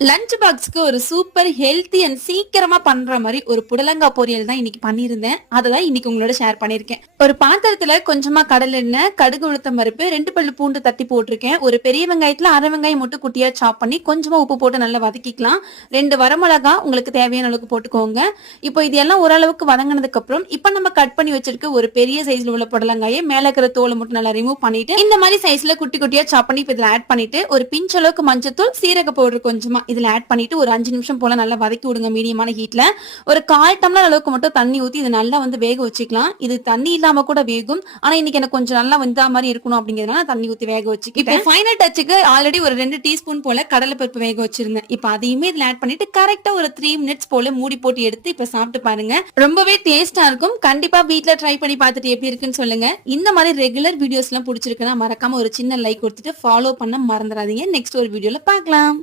Lunch பாக்ஸ்க்கு ஒரு super healthy and சீக்கிரமா பண்ற மாதிரி ஒரு புடலங்காய் பொரியல் தான் இன்னைக்கு பண்ணியிருந்தேன். அதை இன்னைக்கு உங்களோட ஷேர் பண்ணிருக்கேன். ஒரு பாத்திரத்துல கொஞ்சமா கடலை எண்ணெய், கடுகு, உளுத்தம் பருப்பு, 2 பல்லு பூண்டு தட்டி போட்டிருக்கேன். ஒரு பெரிய வெங்காயத்துல அரை வெங்காயம் மட்டும் குட்டியா சாப் பண்ணி கொஞ்சமா உப்பு போட்டு நல்லா வதக்கிக்கலாம். 2 வரமிளகா உங்களுக்கு தேவையான அளவுக்கு போட்டுக்கோங்க. இப்போ இது எல்லாம் ஓரளவுக்கு வதங்கினதுக்கு அப்புறம் இப்ப நம்ம கட் பண்ணி வச்சிருக்க ஒரு பெரிய சைஸ்ல உள்ள புடலங்காயை மேல இருக்கிற தோலை மட்டும் நல்லா ரிமூவ் பண்ணிட்டு இந்த மாதிரி சைஸ்ல குட்டி குட்டியா சாப் பண்ணி இப்ப இதுல ஆட் பண்ணிட்டு ஒரு பிஞ்ச் அளவுக்கு மஞ்சத்தூள், சீரக பவுடர் கொஞ்சமா இதுல ஆட் பண்ணிட்டு ஒரு 5 நிமிஷம் போல நல்லா வதக்கி விடுங்க மீடியமான ஹீட்ல. ஒரு 1/4 டம்ளர் அளவுக்கு மட்டும் தண்ணி ஊத்தி இது நல்லா வேக வச்சுக்கலாம். இது தண்ணி இல்லாம கூட வேகும். ஆனா இன்னைக்கு எனக்கு கொஞ்சம் நல்லா வெந்தா மாதிரி இருக்கணும் அப்படிங்கிறதுனால தண்ணி ஊத்தி வேக வச்சுக்கிட்டேன். இப்போ ஃபைனல் டச்சுக்கு ஆல்ரெடி ஒரு 2 டீஸ்பூன் போல கடலைப்பருப்பு வேக வச்சிருந்தேன். இப்போ அதையுமே இதுல ஆட் பண்ணிட்டு கரெக்டா ஒரு 3 மினிட்ஸ் போல மூடி போட்டு எடுத்து இப்ப சாப்பிட்டு பாருங்க. ரொம்பவே டேஸ்டா இருக்கும். கண்டிப்பா வீட்ல ட்ரை பண்ணி பார்த்துட்டு எப்படி இருக்குன்னு சொல்லுங்க. இந்த மாதிரி ரெகுலர் வீடியோஸ் எல்லாம் பிடிச்சிருக்குன்னா மறக்காம ஒரு சின்ன லைக் கொடுத்துட்டு ஃபாலோ பண்ண மறந்துடாதீங்க. நெக்ஸ்ட் ஒரு வீடியோல பார்க்கலாம்.